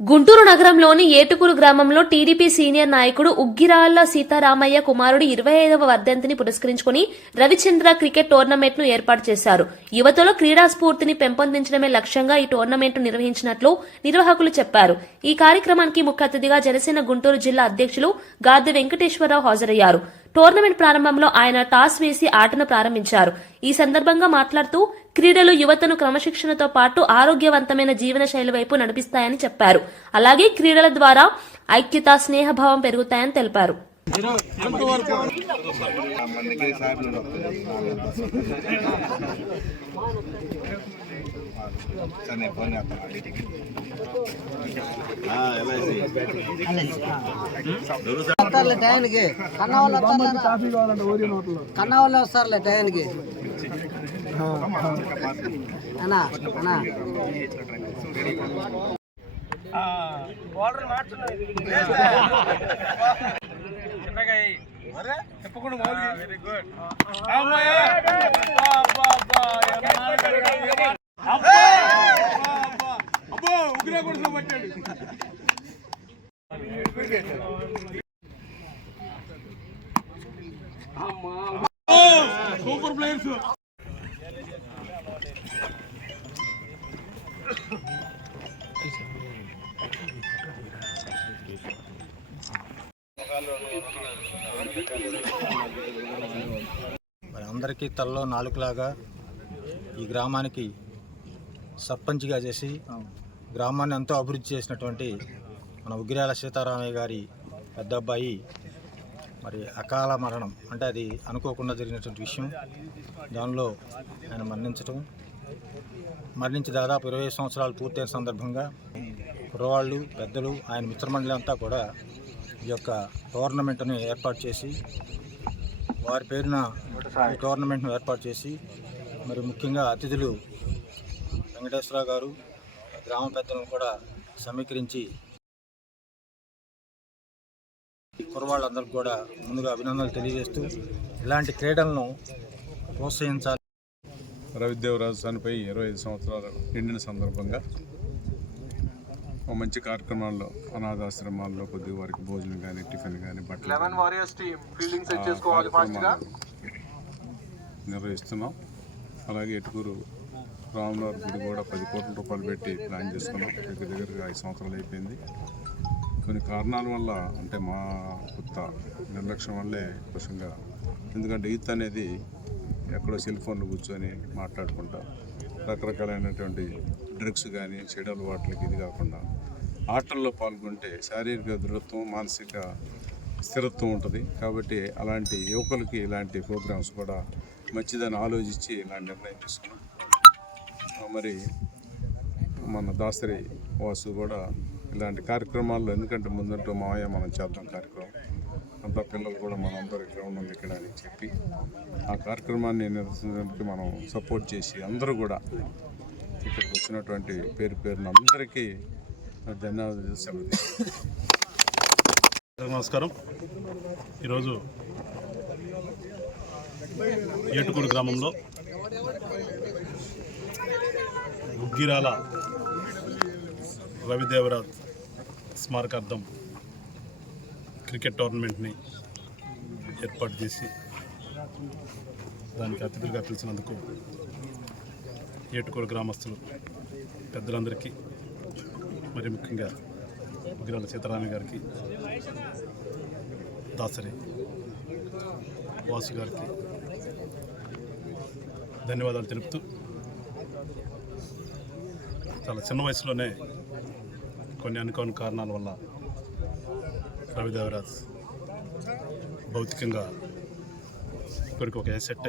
గుంటూరు నగరంలోని ఏటుకూరు గ్రామంలో TDP senior నాయకుడు ఉగ్గిరాళ్ల సీతారామయ్య కుమారుడి 25వ వర్ధంతిని పురస్కరించుకుని రవిచంద్ర క్రికెట్ టోర్నమెంట్ ను ఏర్పాటు చేశారు. యువతలో క్రీడా స్ఫూర్తిని పెంపొందించడమే లక్ష్యంగా ఈ టోర్నమెంట్ నిర్వహించినట్లు నిర్వాహకులు చెప్పారు. ఈ కార్యక్రమానికి ముఖ్య అతిథిగా జనసేన గుంటూరు జిల్లా అధ్యక్షులు గాది వెంకటేశ్వరరావు హాజరయ్యారు. టోర్నమెంట్ ప్రారంభంలో ఆయన టాస్ వేసి ఆటను ప్రారంభించారు. ఈ సందర్భంగా మాట్లాడుతూ క్రీడలు యువతను క్రమశిక్షణతో పాటు ఆరోగ్యవంతమైన జీవన శైలి వైపు నడిపిస్తాయని చెప్పారు. అలాగే క్రీడల ద్వారా ఐక్యత, స్నేహభావం పెరుగుతాయని తెలిపారు. కన్నా వస్తారులే టయానికి అన్నా అన్నా వెరీ గుడ్. అబ్బో ఉగ్ర కూడా పట్టాడు. Super players. మరి అందరికీ తలలో నాలుగులాగా ఈ గ్రామానికి సర్పంచ్గా చేసి గ్రామాన్ని ఎంతో అభివృద్ధి చేసినటువంటి మన ఉగ్గిరాల సీతారామయ్య గారి పెద్ద అబ్బాయి మరి అకాల మరణం, అంటే అది అనుకోకుండా జరిగినటువంటి విషయం. దానిలో ఆయన మరణించి దాదాపు 20 సంవత్సరాలు పూర్తయిన సందర్భంగా కుర్రవాళ్ళు, పెద్దలు, ఆయన మిత్రమండలి అంతా కూడా ఈ యొక్క టోర్నమెంట్ను ఏర్పాటు చేసి వారి పేరున ఈ టోర్నమెంట్ను ఏర్పాటు చేసి మరి ముఖ్యంగా అతిథులు వెంకటేశ్వరరావు గారు, గ్రామ పెద్దలను కూడా సమీకరించి ఈ కుర్రవాళ్ళందరికీ కూడా ముందుగా అభినందనలు తెలియజేస్తూ ఇలాంటి క్రీడలను ప్రోత్సహించాలి. రవిదేవరాజు చనిపై 25 సంవత్సరాలు నిండిన సందర్భంగా మంచి కార్యక్రమాల్లో అనాథాశ్రమాల్లో కొద్దిగా వారికి భోజనం కానీ, టిఫిన్ కానీ, బట్టలు నిర్వహిస్తున్నాం. అలాగే ఎటుకూరు రామవారి గుడి కూడా 10 కోట్ల రూపాయలు పెట్టి ప్లాన్ చేసుకున్నాం. దగ్గరగా 5 సంవత్సరాలు అయిపోయింది. కొన్ని కారణాల వల్ల, అంటే మా కొత్త నిర్లక్ష్యం వల్లే కోశంగా, ఎందుకంటే యూత్ అనేది ఎక్కడో సెల్ ఫోన్లు కూర్చొని మాట్లాడుకుంటా రకరకాలైనటువంటి డ్రగ్స్ కానీ, చెడు అలవాట్లకి ఇది కాకుండా ఆటల్లో పాల్గొంటే శారీరక దృఢత్వం, మానసిక స్థిరత్వం ఉంటుంది. కాబట్టి అలాంటి యువకులకి ఇలాంటి ప్రోగ్రామ్స్ కూడా మంచిదని ఆలోచించి ఇలాంటి నిర్ణయం తీసుకున్నాం. మరి మన దాసరి వాసు కూడా ఇలాంటి కార్యక్రమాల్లో, ఎందుకంటే ముందంటూ మావయ్య మనం చేద్దాం కార్యక్రమం అంతా, పిల్లలు కూడా మనం అందరూ ఇక్కడ ఉన్నాం ఇక్కడ అని చెప్పి ఆ కార్యక్రమాన్ని నిర్వహించడానికి మనం సపోర్ట్ చేసి అందరూ కూడా ఇక్కడికి వచ్చినటువంటి పేరున అందరికీ ధన్యవాదాలు. నమస్కారం. ఈరోజు ఏటుకూరు గ్రామంలో ఉగ్గిరాల రవిదేవరాజ్ స్మారకార్థం క్రికెట్ టోర్నమెంట్ని ఏర్పాటు చేసి దానికి అతిథులుగా పిలిచినందుకు ఏటుకూరు గ్రామస్తులు పెద్దలందరికీ, మరి ముఖ్యంగా ఉగ్గిరాల సీతారామయ్య గారికి, దాసరి వాసు గారికి ధన్యవాదాలు తెలుపుతూ, చాలా చిన్న వయసులోనే కొన్ని అనుకోని కారణాల వల్ల రవిదేవరాజ్ భౌతికంగా ఇప్పటికి ఒక ఎసెట్.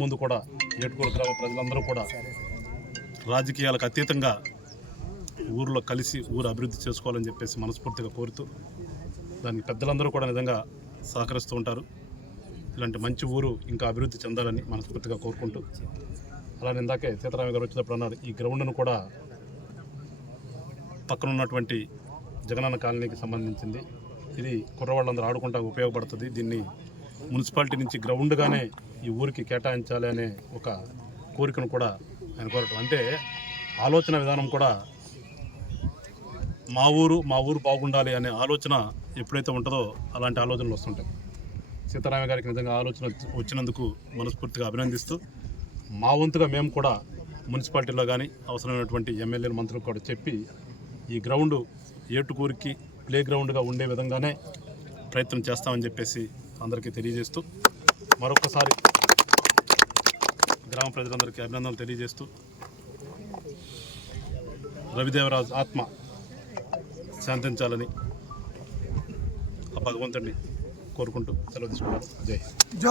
ముందు కూడా ఏటుకూరు గ్రామ ప్రజలందరూ కూడా రాజకీయాలకు అతీతంగా ఊరిలో కలిసి ఊరు అభివృద్ధి చేసుకోవాలని చెప్పేసి మనస్ఫూర్తిగా కోరుతూ, దానికి పెద్దలందరూ కూడా నిజంగా సహకరిస్తూ ఉంటారు. ఇలాంటి మంచి ఊరు ఇంకా అభివృద్ధి చెందాలని మనస్ఫూర్తిగా కోరుకుంటూ, అలానే ఇందాకే సీతారామయ్య గారు వచ్చేటప్పుడు అన్నారు, ఈ గ్రౌండ్ను కూడా పక్కన ఉన్నటువంటి జగనన్న కాలనీకి సంబంధించింది. ఇది కుర్రవాళ్ళందరూ ఆడుకుంటా ఉపయోగపడుతుంది. దీన్ని మున్సిపాలిటీ నుంచి గ్రౌండ్గానే ఈ ఊరికి కేటాయించాలి అనే ఒక కోరికను కూడా ఆయన కోరటం, అంటే ఆలోచన విధానం కూడా మా ఊరు బాగుండాలి అనే ఆలోచన ఎప్పుడైతే ఉంటుందో అలాంటి ఆలోచనలు వస్తుంటాయి. సీతారామయ్య గారికి నిజంగా ఆలోచన వచ్చినందుకు మనస్ఫూర్తిగా అభినందిస్తూ మా వంతుగా మేము కూడా మున్సిపాలిటీలో కానీ అవసరమైనటువంటి ఎమ్మెల్యేలు మంత్రులకు కూడా చెప్పి ఈ గ్రౌండ్ ఏటుకూరికి ప్లే గ్రౌండ్గా ఉండే విధంగానే ప్రయత్నం చేస్తామని చెప్పేసి అందరికీ తెలియజేస్తూ మరొకసారి గ్రామ ప్రజలందరికీ అభినందనలు తెలియజేస్తూ రవిదేవరాజు ఆత్మ శాంతించాలని ఆ భగవంతుడిని కోరుకుంటూ సెలవు తీసుకున్నాను. జై హింద్.